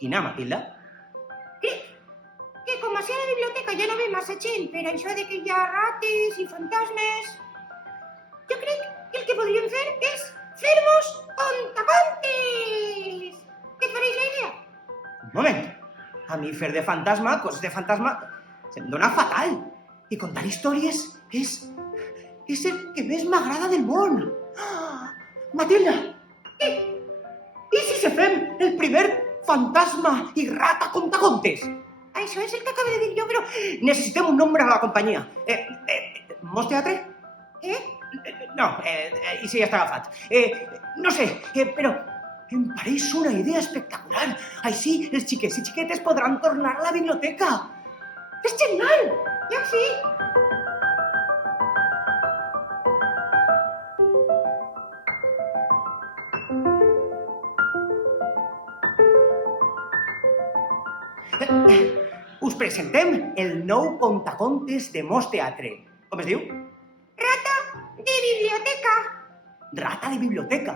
Quina, Matilda? Que com a ser a la biblioteca ja no ve massa gent per això de que hi ha rates i fantasmes, jo crec que el que podríem fer és fer-nos contacontes. Què et pareix la idea? Un moment. A mi fer de fantasma, coses de fantasma, se'm dona fatal. I contar històries és el que més m'agrada del món. Ah, Matilda! I si se fem el primer fantasma i rata contacontes? Això és el que acabo de dir jo, però... Necessitem un nombre a la companyia. Mos Teatre? No, i si ja està agafat. No sé, però em pareix una idea espectacular. Així els xiquets i xiquetes podran tornar a la biblioteca. És genial! Ja sí. Us presentem el nou contacontes de Mos Teatre. Com es diu? Rata de biblioteca. Rata de biblioteca.